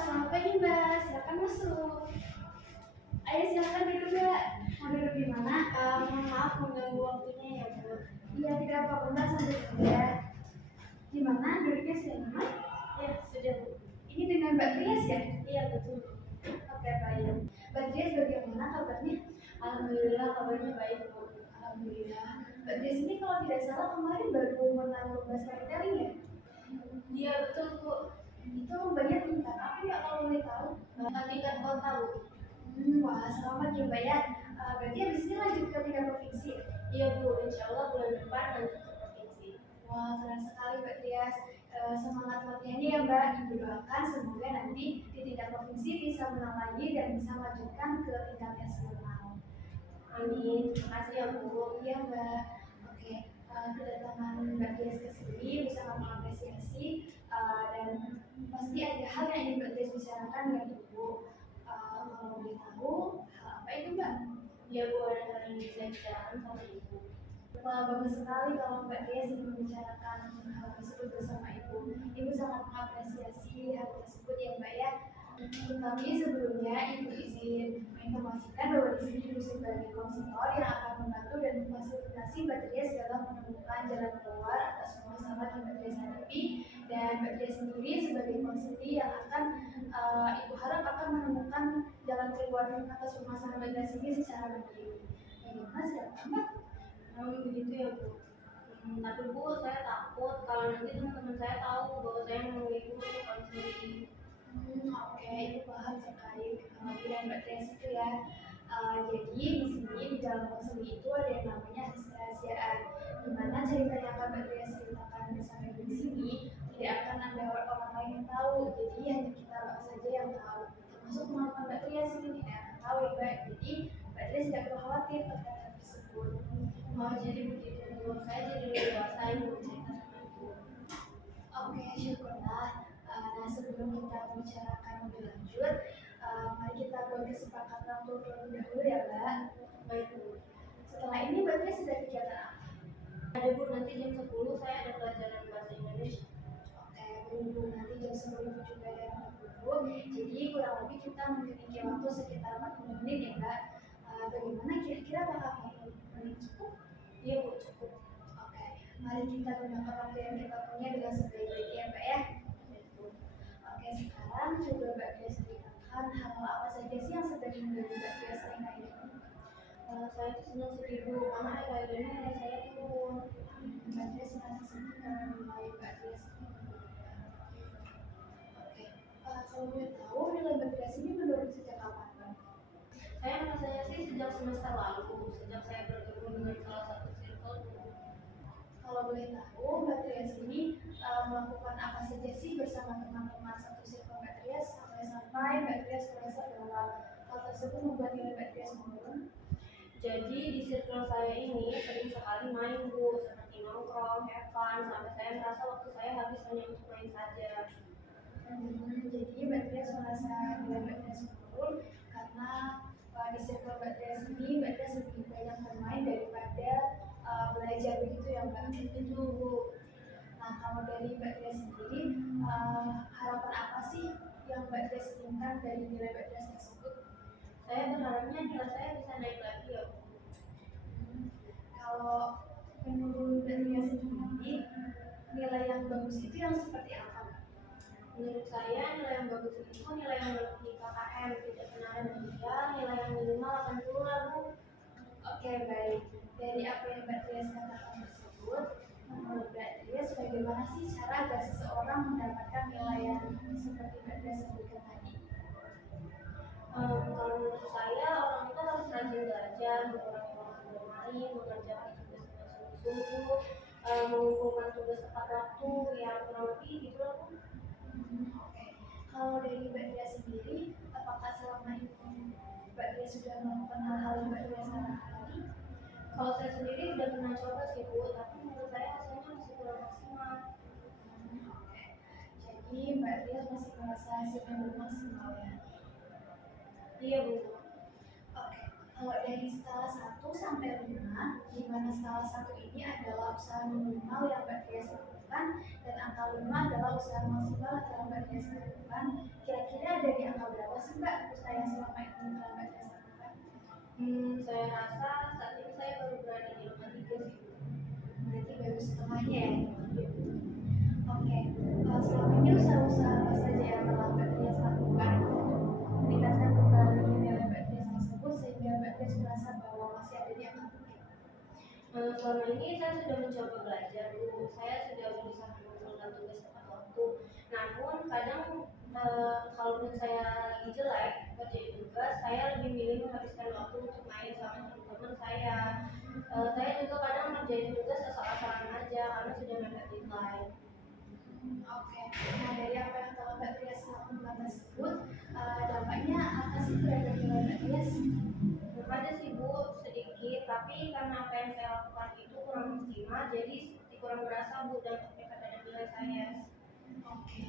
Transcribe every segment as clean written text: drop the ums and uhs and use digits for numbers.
selamat pagi Mbak, silakan masuk. Ayo silakan duduk Mbak. Mau duduk di mana? Mohon maaf mengganggu waktunya ya Bu. Iya tidak apa-apa Mbak, santai saja. Gimana duduknya sudah nyaman? Ya sudah Bu. Ini dengan Mbak Trias ya? Iya betul. Oke baik. Mbak Trias bagaimana kabarnya? Alhamdulillah kabarnya baik Bu. Alhamdulillah. Mbak Trias ini kalau tidak salah kemarin baru menang lomba storytelling ya? Iya betul Bu. Itu lombanya tingkat apa ya kalau boleh tahu? Tingkat kota Bu. Wah selamat ya Mbak ya. Berarti habis ini lanjut ke tingkat provinsi. Iya Bu, insya Allah bulan depan lanjut ke provinsi. Wah keren sekali Mbak Trias. Semangat latihannya ya Mbak. Ibu doakan semoga nanti di tingkat provinsi bisa menang lagi dan bisa melanjutkan ke tingkat nasional. Amin. Terima kasih ya Bu. Iya Mbak. Oke, kedatangan Mbak Trias ke sini bisa mengapresiasi dan pasti ada hal yang ingin Mbak Trias bicarakan dengan Ibu. Kalau boleh tahu, hal apa itu Mbak? Ya Bu, ada hal yang bisa bicarakan sama Ibu. Wah, bagus sekali kalau Mbak Trias ingin membicarakan hal tersebut bersama Ibu. Ibu sangat mengapresiasi hal tersebut ya Mbak ya. Tapi sebelumnya Ibu izin menginformasikan bahwa di sini Ibu sebagai konselor yang akan membantu dan memfasilitasi Mbak Trias dalam menemukan jalan keluar atas semua masalah yang Mbak Trias hadapi, dan Mbak Trias sendiri sebagai konselor yang akan Ibu harap akan menemukan jalan keluar atas masalah Mbak Trias ini secara mandiri. Bagaimana silakan Mbak? Begitu ya Bu. Tapi Bu, saya takut kalau nanti teman-teman saya tahu bahwa saya mau Ibu konseling. Oke, itu paham terkait kekhawatiran Mbak Trias itu ya. Jadi di sini di dalam konseling itu ada yang namanya rahasiaan, di mana cerita yang akan Mbak Trias ceritakan bersama Ibu di sini tidak akan ada orang lain yang tahu. Jadi hanya kita saja yang tahu. Termasuk teman-teman Mbak Trias ini tidak akan tahu ya Mbak. Jadi Mbak Trias tidak perlu khawatir terkait hal tersebut. Mau jadi begitu Bu, saya jadi lebih dewasa Ibu cerita sama Ibu. Oke, syukurlah. Nah, sebelum kita membicarakan lebih lanjut, mari kita buat kesepakatan untuk terlebih dahulu ya, Mbak. Baik Bu. Setelah ini, Mbak Trias sudah kegiatan apa? Ada Bu, nanti jam 10 saya ada pelajaran bahasa Indonesia. Oke, berhubung nanti jam 10 juga ada 40, jadi kurang lebih kita memiliki waktu sekitar 40 menit ya, Mbak. Bagaimana kira-kira apakah 40 menit cukup? Iya Bu, cukup. Oke, mari kita gunakan waktu yang kita punya dengan sebaik-baiknya ya, Mbak ya. Oke, sekarang coba Mbak Trias ceritakan hal apa saja sih yang sedang menjadi Mbak Trias akhir-akhir ini? Saya tuh senang sedih Bu, karena akhir-akhir ini nilai saya turun. Mbak Trias merasa sedih karena nilai Mbak Trias ini. Oke, kalau boleh tahu nilai Mbak Trias ini menurun sejak kapan, Mbak? Saya merasanya sih sejak semester lalu, sejak saya bergabung dengan salah satu circle. Kalau boleh tahu Mbak Trias ini melakukan apa saja sih bersama teman-teman satu circle Mbak Trias sampai Mbak Trias merasa bahwa hal tersebut membuat nilai Mbak Trias menurun? Jadi di circle saya ini sering sekali main Bu, seperti nongkrong, have fun, sampai saya merasa waktu saya habis hanya untuk main saja. Jadi Mbak Trias merasa nilai Mbak Trias menurun karena di circle Mbak Trias ini Mbak Trias lebih banyak bermain daripada belajar begitu ya Mbak? Itu Bu. Nah kalau dari Mbak Trias sendiri harapan apa sih yang Mbak Trias inginkan dari nilai Mbak Trias tersebut? Saya berharapnya nilai saya bisa naik lagi ya Bu. Kalau menurut Mbak Trias sendiri nilai yang bagus itu yang seperti apa? Menurut saya nilai yang bagus itu nilai yang melebihi KKM, tidak pernah rendah, nilai yang minimal 80 lah Bu. Oke baik, dari apa yang Mbak Trias katakan tersebut, menurut Mbak Trias bagaimana sih cara agar seseorang mendapatkan nilai yang seperti Mbak Trias sebutkan tadi? Kalau menurut saya orang itu harus rajin belajar, mengurangi bermain, mengerjakan tugas dengan sungguh-sungguh, mengumpulkan tugas tepat waktu, yang kurang lebih gitu lah Bu. Oke, kalau dari Mbak Trias sendiri, apakah selama ini Mbak Trias sudah melakukan hal-hal yang Mbak Trias katakan tadi? Kalau saya sendiri udah pernah coba sih Bu, tapi menurut saya hasilnya masih kurang maksimal. Oke, jadi Mbak Trias masih merasa hasilnya belum maksimal ya? Iya Bu. Oke, kalau dari skala 1 sampai 5, di mana skala 1 ini adalah usaha minimal yang Mbak Trias lakukan dan angka 5 adalah usaha maksimal yang telah Mbak Tias lakukan, kira-kira dari angka berapa sih Mbak usaha yang selama ini telah Mbak Tias lakukan? Saya rasa saat ini saya baru berada di angka 3 sih Bu. Berarti baru setengahnya ya. Oke, selama ini usaha-usaha apa saja yang telah Mbak Tias lakukan untuk meningkatkan kembali nilai Mbak Tias tersebut sehingga Mbak Tias merasa bahwa masih ada di angka 3? Selama ini saya sudah mencoba belajar Bu. Saya sudah berusaha mengumpulkan tugas tepat waktu. Namun kadang kalau menurut saya lagi jelek kerjain tugas, saya lebih milih menghabiskan waktu untuk main sama teman-teman saya. Saya juga kadang ngerjain tugas asal-asalan aja karena sudah mepet deadline. Oke, nah dari apa yang telah Mbak Tias lakukan tersebut, dampaknya apa sih terhadap nilai Mbak Tias? Ada sih Bu sedikit, tapi karena apa yang saya lakukan itu kurang maksimal, jadi seperti kurang berasa Bu dampaknya pada nilai saya. Oke,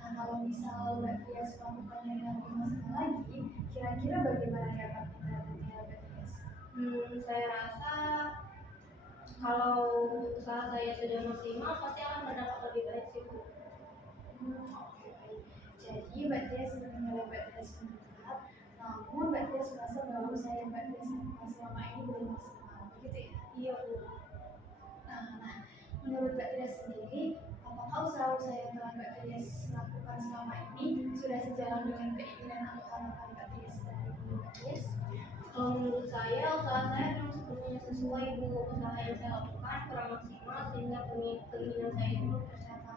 nah kalau misal Mbak Tias melakukannya dengan lebih maksimal lagi, kira-kira bagaimana dampaknya terhadap nilai Mbak Tias? Saya rasa kalau usaha saya sudah maksimal pasti akan berdampak lebih baik sih Bu. Oke, baik. Jadi Mbak Tias menilai Mbak Tias meningkat, namun Mbak Tias merasa bahwa usaha yang Mbak Tias lakukan selama ini belum maksimal, begitu ya? Iya Bu. Nah, menurut Mbak Tias sendiri, apakah usaha-usaha yang telah Mbak Tias lakukan selama ini sudah sejalan dengan keinginan atau harapan Mbak Tias dari diri Mbak Tias? Kalau menurut saya usaha saya memang sepenuhnya sesuai Bu. Usaha yang saya lakukan kurang maksimal sehingga keinginan saya itu belum tercapai.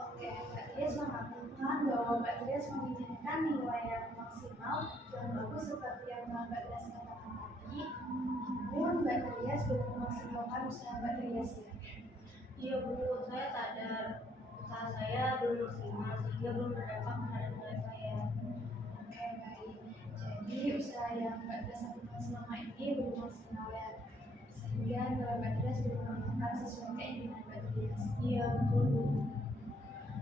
Oke, Mbak Tias mengatakan bahwa Mbak Tias menginginkan nilai yang maksimal yang bagus seperti yang telah Mbak Tias katakan tadi, namun Mbak Tias belum memaksimalkan usaha Mbak Tias ya. Iya Bu, saya sadar usaha saya belum maksimal sehingga belum berdampak terhadap nilai saya. Oke, baik. Jadi usaha yang Mbak Tias lakukan selama ini belum maksimal ya, sehingga nilai Mbak Tias belum menunjukkan sesuai keinginan Mbak Tias. Iya betul Bu.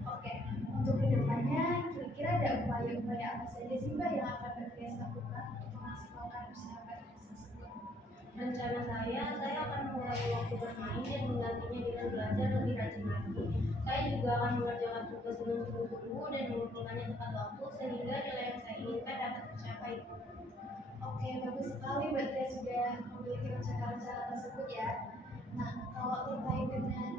Oke, untuk kedepannya kira-kira ada upaya-upaya apa saja sih Mbak yang akan Mbak Tias lakukan untuk memaksimalkan usaha Mbak Tias tersebut? Rencana saya akan mengurangi waktu bermain dan menggantinya dengan belajar lebih rajin lagi. Saya juga akan mengerjakan tugas dengan sungguh-sungguh dan mengumpulkannya tepat waktu sehingga nilai yang saya inginkan dapat tercapai. Oke, bagus sekali Mbak Tias sudah memiliki rencana-rencana tersebut ya. Nah, kalau terkait dengan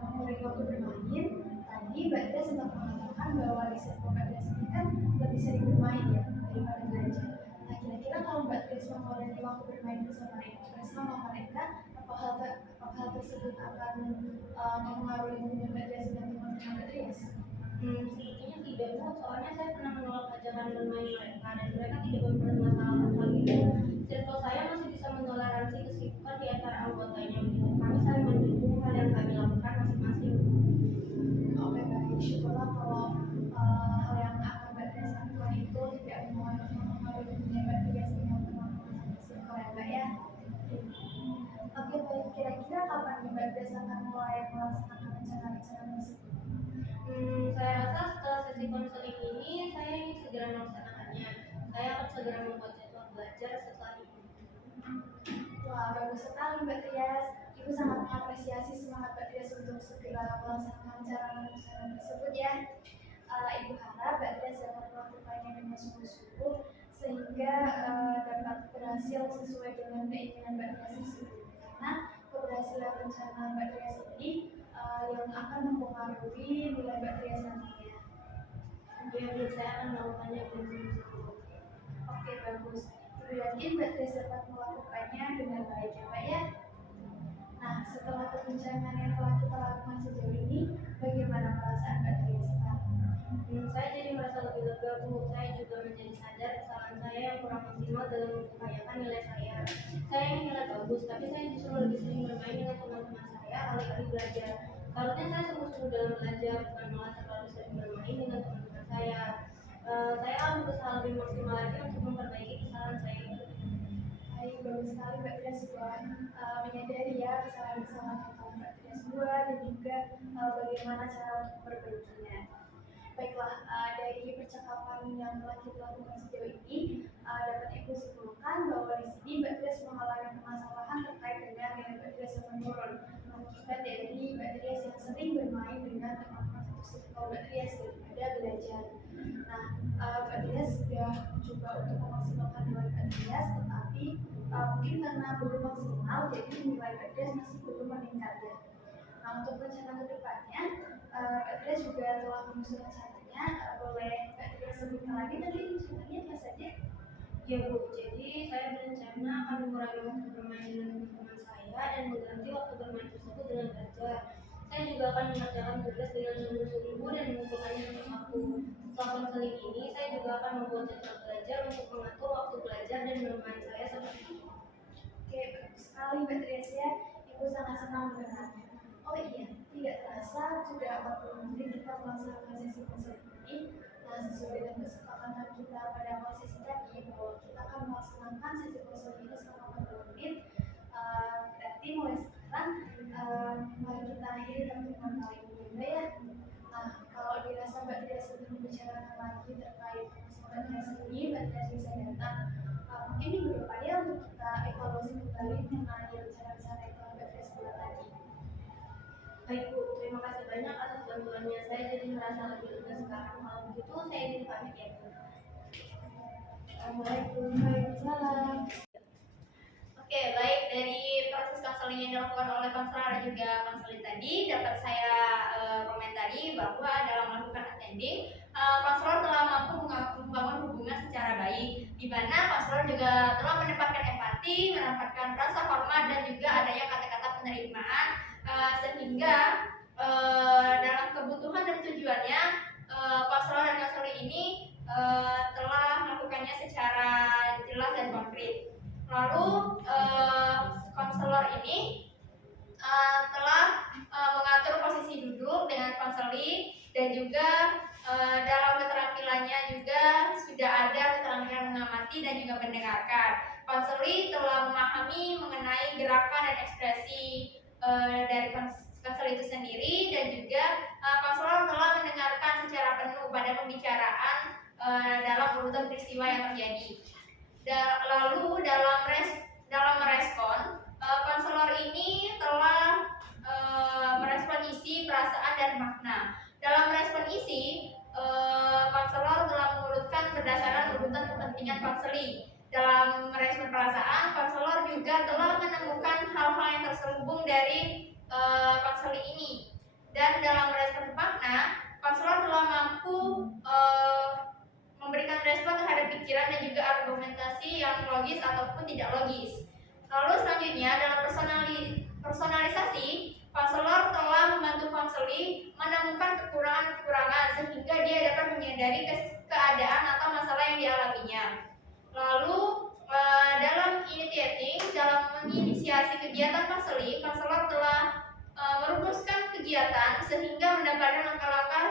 mengurangi waktu bermain, tadi Mbak Tias sempat mengatakan bahwa di circle Mbak Tias ini kan lebih sering bermain ya daripada belajar. Nah, kira-kira kalau Mbak Tias mengurangi waktu bermain bersama mereka, apakah hal tersebut akan mempengaruhi hubungan Mbak Tias dengan teman-teman Mbak Tias? Sepertinya tidak Bu, soalnya saya pernah menolak ajakan bermain mereka dan mereka tidak mempermasalahkan hal itu. Circle saya masih bisa mentoleransi kesibukan di antara anggotanya Bu. Kami saling mendukung hal yang kami lakukan masing-masing. Oke, baik. Syukurlah kalau hal yang akan Mbak Tias lakukan itu tidak mempengaruhi hubungan Mbak Tias dengan teman-teman circle ya Mbak ya. Oke, baik. Kira-kira kapan nih Mbak Tias akan mulai melaksanakan rencana-rencana tersebut? Saya rasa setelah sesi konseling ini saya ingin segera melaksanakannya. Saya akan segera membuat jadwal belajar setelah ini. Wah, bagus sekali Mbak Tias. Ibu sangat mengapresiasi semangat Mbak Tias untuk segera melaksanakan rencana-rencana tersebut ya. Ibu harap Mbak Tias dapat melakukannya dengan sungguh-sungguh sehingga dapat berhasil sesuai dengan keinginan Mbak Tias tersebut. Karena keberhasilan rencana Mbak Tias ini yang akan mempengaruhi nilai Mbak Tias nantinya. Iya, saya akan melakukannya dengan sungguh-sungguh. Oke, bagus. Ibu yakin Mbak Tias dapat melakukannya dengan baik ya Mbak ya. Nah, setelah perbincangan yang telah kita lakukan sejauh ini, bagaimana perasaan Mbak Tias sekarang? Saya jadi merasa lebih lega Bu. Saya juga menjadi sadar kesalahan saya yang kurang maksimal dalam mengupayakan nilai saya. Saya ingin nilai bagus, tapi saya justru lebih sering bermain dengan teman-teman saya alih-alih belajar. Seharusnya saya sungguh-sungguh dalam belajar, bukan malah terlalu sering bermain dengan teman-teman saya. Saya akan berusaha lebih maksimal lagi untuk memperbaiki kesalahan saya itu. Baik, bagus sekali Mbak Tias sudah menyadari ya kesalahan-kesalahan yang telah Mbak Tias buat dan juga bagaimana cara untuk memperbaikinya. Baiklah, dari percakapan yang telah kita lakukan sejauh ini, dapat Ibu simpulkan bahwa di sini Mbak Tias mengalami permasalahan terkait dengan nilai Mbak Tias yang menurun, akibat dari Mbak Tias yang sering bermain Trias, tetapi mungkin karena belum maksimal, jadi nilai Mbak Trias masih belum meningkat ya. Nah, untuk rencana kedepannya, Mbak Trias juga telah menyusun rencananya. Boleh Mbak Trias sebutkan lagi tadi rencananya apa saja? Ya Bu, jadi saya berencana akan mengurangi waktu bermain dengan teman saya dan mengganti waktu bermain tersebut dengan belajar. Saya juga akan mengerjakan tugas dengan sungguh-sungguh dan mengumpulkannya untuk waktu. Setelah konseling ini, saya juga akan membuat jadwal belajar untuk mengatur waktu belajar dan bermain saya seperti itu. Oke, bagus sekali Mbak Trias ya. Ibu sangat senang mendengarnya. Oh iya, tidak terasa sudah 40 menit kita melaksanakan sesi konseling ini. Nah, sesuai dengan kesepakatan kita pada awal sesi tadi, bahwa kita akan melaksanakan sesi konseling ini selama 40 menit. Berarti mulai sekarang, mari kita akhiri pertemuan kali ini Mbak ya. Nah, kalau dirasa Mbak Trias ingin membicarakan lagi terkait permasalahan Trias ini, Mbak Trias bisa datang mungkin minggu depan ya untuk kita evaluasi kembali mengenai rencana-rencana yang telah Mbak Trias buat tadi. Baik Bu, terima kasih banyak atas bantuannya. Saya jadi merasa lebih lega sekarang. Kalau begitu, saya izin pamit ya Bu. Assalamualaikum warahmatullahi wabarakatuh. Oke, baik, dari proses konseling yang dilakukan oleh konselor dan juga konseling tadi dapat saya komentari bahwa dalam melakukan attending, konselor telah mampu membangun hubungan secara baik, di mana konselor juga telah menempatkan empati, menempatkan rasa hormat dan juga adanya kata-kata penerimaan, sehingga dalam kebutuhan dan tujuannya konselor dan konseling ini telah melakukannya secara jelas dan konkret. Lalu konselor ini telah mengatur posisi duduk dengan konseling dan juga dalam keterampilannya juga sudah ada keterampilan mengamati dan juga mendengarkan. Konseling telah memahami mengenai gerakan dan ekspresi dari konselor itu sendiri dan juga konselor telah mendengarkan secara penuh pada pembicaraan dalam urutan peristiwa yang terjadi. Lalu dalam merespon, konselor ini telah merespon isi, perasaan, dan makna. Dalam merespon isi, konselor telah mengurutkan berdasarkan urutan kepentingan konseling. Dalam merespon perasaan, konselor juga telah menemukan hal-hal yang terselubung dari konseling ini. Dan dalam merespon makna, konselor telah mampu memberikan respon terhadap pikiran dan juga argumentasi yang logis ataupun tidak logis. Lalu selanjutnya dalam personalisasi, konselor telah membantu konseling menemukan kekurangan-kekurangan sehingga dia dapat menyadari keadaan atau masalah yang dialaminya. Lalu dalam initiating, dalam menginisiasi kegiatan konseling, konselor telah merumuskan kegiatan sehingga mendapatkan langkah-langkah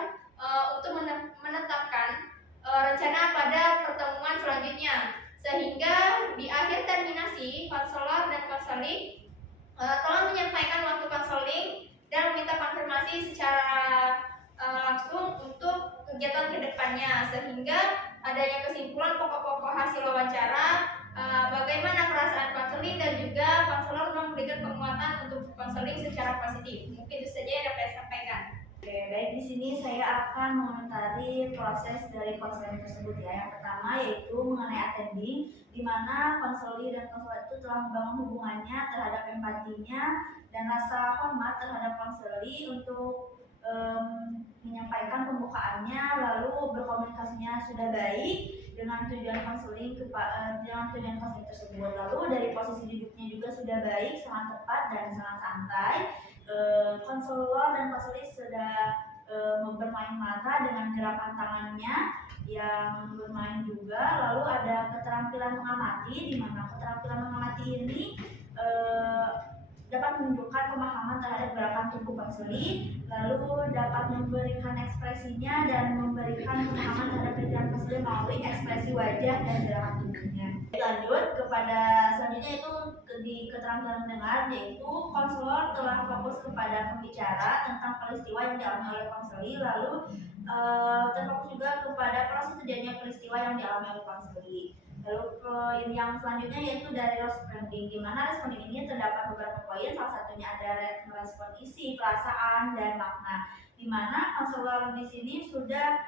untuk menetapkan rencana pada pertemuan selanjutnya, sehingga di akhir terminasi konselor dan konseling telah menyampaikan waktu konseling dan meminta konfirmasi secara langsung untuk kegiatan kedepannya, sehingga adanya kesimpulan pokok-pokok hasil wawancara, bagaimana perasaan konseling dan juga konselor memberikan penguatan untuk konseling secara positif. Mungkin itu saja yang dapat saya sampaikan. Oke, baik, di sini saya akan mengomentari proses dari konseling tersebut ya. Yang pertama yaitu mengenai attending, di mana konselor dan konselor itu telah membangun hubungannya terhadap empatinya dan rasa hormat terhadap konselor untuk menyampaikan pembukaannya, lalu berkomunikasinya sudah baik dengan tujuan konseling tersebut. Lalu dari posisi duduknya juga sudah baik, sangat tepat dan sangat santai. Konselor dan konseling sudah bermain mata dengan gerakan tangannya yang bermain juga. Lalu ada keterampilan mengamati, di mana keterampilan mengamati ini dapat menunjukkan pemahaman terhadap gerakan tubuh konseling, lalu dapat memberikan ekspresinya dan memberikan pemahaman terhadap pikiran konseling melalui ekspresi wajah dan gerakan tubuhnya. Lanjut kepada selanjutnya itu di keterampilan mendengar, yaitu konselor telah fokus kepada pembicara tentang peristiwa yang dialami oleh konseling, lalu terfokus juga kepada proses terjadinya peristiwa yang dialami oleh konseling. Lalu poin yang selanjutnya yaitu dari responding, di mana responding ini terdapat beberapa poin, salah satunya ada merespon isi, perasaan, dan makna. Di mana konselor di sini sudah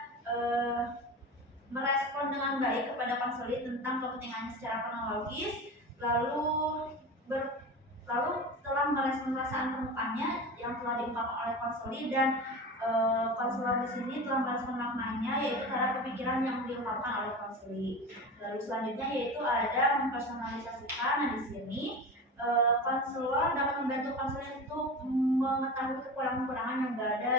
merespon dengan baik kepada konseling tentang kepentingannya secara kronologis, lalu setelah merespon perasaan permukaannya yang telah diungkapkan oleh konseling dan konselor di sini telah merespon maknanya, yaitu cara kepikiran yang diungkapkan oleh konseling. Lalu selanjutnya yaitu ada mempersonalisasikan. Nah di sini konselor dapat membantu konseling untuk mengetahui kekurangan-kekurangan yang berada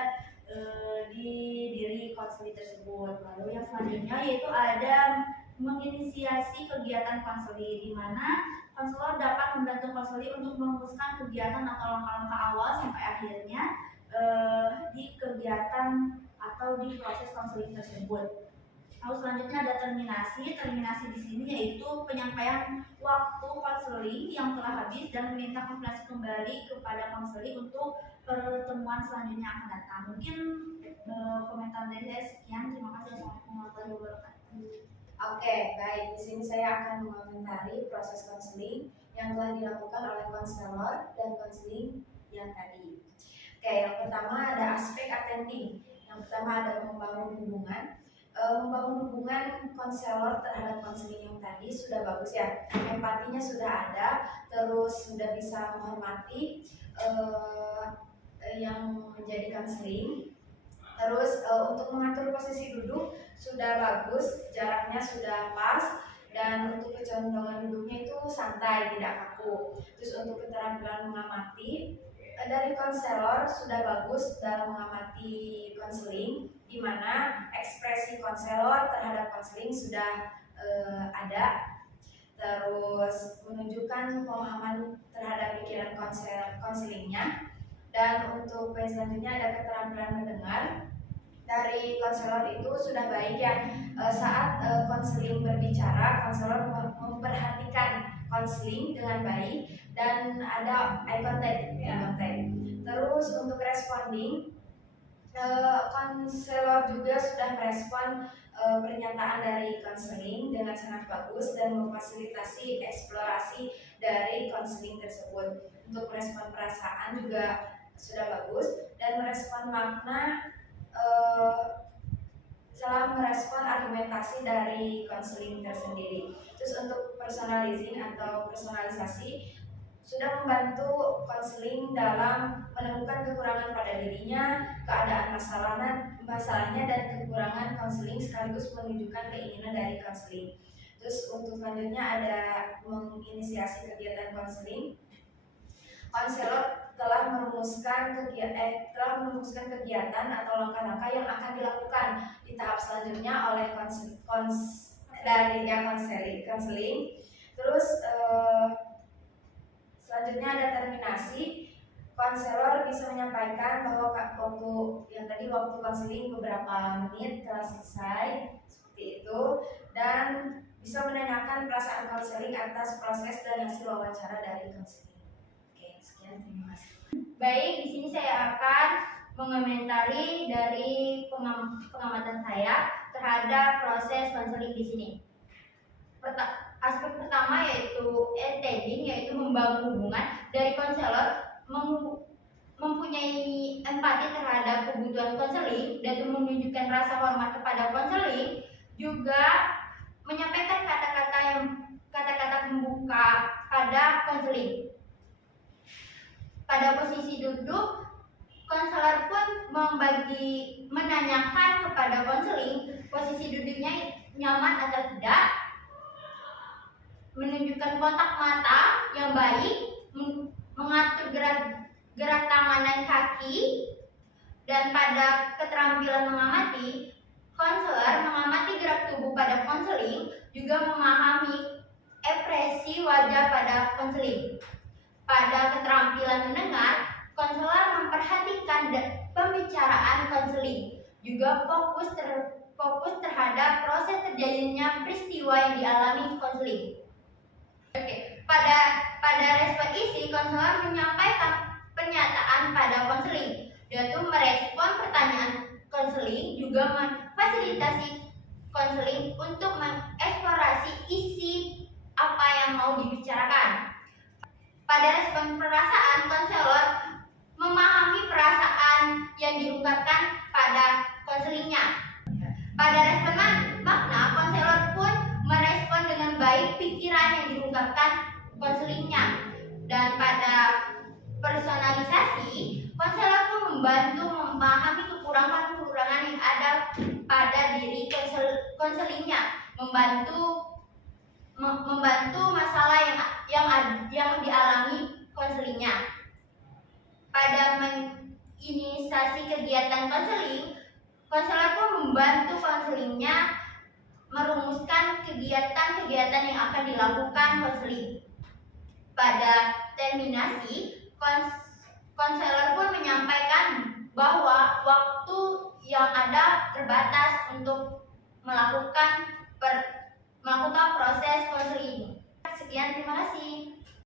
di diri konseling tersebut. Lalu yang selanjutnya yaitu ada menginisiasi kegiatan konseling, di mana konselor dapat membantu konseling untuk merumuskan kegiatan atau langkah-langkah awal sampai akhirnya di kegiatan atau di proses konseling tersebut. Lalu selanjutnya ada terminasi. Terminasi di sini yaitu penyampaian waktu konseling yang telah habis dan meminta konfirmasi kembali kepada konseling untuk pertemuan selanjutnya yang akan datang. Mungkin komentar dari saya sekian. Terima kasih. Assalamualaikum warahmatullahi wabarakatuh. Oke, baik. Di sini saya akan mengomentari proses konseling yang telah dilakukan oleh konselor dan konseling yang tadi. Oke, yang pertama ada aspek attending. Yang pertama adalah membangun hubungan. Membangun hubungan konselor terhadap konseling yang tadi sudah bagus ya. Empatinya sudah ada, terus sudah bisa menghormati yang menjadi konseling. Terus untuk mengatur posisi duduk sudah bagus, jaraknya sudah pas, dan untuk kecondongan duduknya itu santai, tidak kaku. Terus untuk keterampilan mengamati dari konselor sudah bagus dalam mengamati konseling, di mana ekspresi konselor terhadap konseling sudah ada. Terus menunjukkan pemahaman terhadap pikiran konselingnya. Dan untuk poin selanjutnya ada keterampilan mendengar. Dari konselor itu sudah baik ya, saat konseling berbicara, konselor memperhatikan konseling dengan baik dan ada eye contact. Terus untuk responding, konselor juga sudah merespon pernyataan dari konseling dengan sangat bagus dan memfasilitasi eksplorasi dari konseling tersebut. Untuk merespon perasaan juga sudah bagus dan merespon makna setelah merespon argumentasi dari konseling tersendiri. Terus untuk personalizing atau personalisasi sudah membantu konseling dalam menemukan kekurangan pada dirinya, keadaan masalahnya dan kekurangan konseling sekaligus menunjukkan keinginan dari konseling. Terus untuk selanjutnya ada menginisiasi kegiatan konseling. Konselor telah merumuskan kegiatan atau langkah-langkah yang akan dilakukan di tahap selanjutnya oleh konseling. Terus selanjutnya ada terminasi. Konselor bisa menyampaikan bahwa waktu konseling beberapa menit telah selesai seperti itu, dan bisa menanyakan perasaan konseling atas proses dan hasil wawancara dari konseling. Terima kasih. Baik, di sini saya akan mengomentari dari pengamatan saya terhadap proses konseling di sini. Aspek pertama yaitu attending, yaitu membangun hubungan. Dari konselor mempunyai empati terhadap kebutuhan konseling dan menunjukkan rasa hormat kepada konseling, juga menyampaikan kata-kata pembuka pada konseling. Pada posisi duduk, konselor pun menanyakan kepada konseling posisi duduknya nyaman atau tidak, menunjukkan kontak mata yang baik, mengatur gerak tangan dan kaki, dan pada keterampilan mengamati, konselor mengamati gerak tubuh pada konseling, juga memahami ekspresi wajah pada konseling. Pada keterampilan mendengar, konselor memperhatikan pembicaraan konseling, juga fokus terhadap proses terjadinya peristiwa yang dialami konseling. Oke, pada respon isi, konselor menyampaikan pernyataan pada konseling, yaitu merespon pertanyaan konseling, juga memfasilitasi konseling untuk mengeksplorasi isi apa yang mau dibicarakan. Pada respon perasaan, konselor memahami perasaan yang diungkapkan pada konselingnya. Pada respon makna, membantu memahami kekurangan-kekurangan yang ada pada diri konselingnya, membantu masalah yang dialami konselingnya. Pada menginisiasi kegiatan konseling, konselor pun membantu konselingnya merumuskan kegiatan-kegiatan yang akan dilakukan konseling. Pada terminasi, konselor pun menyampaikan bahwa waktu yang ada terbatas untuk melakukan proses konseling. Sekian, terima kasih.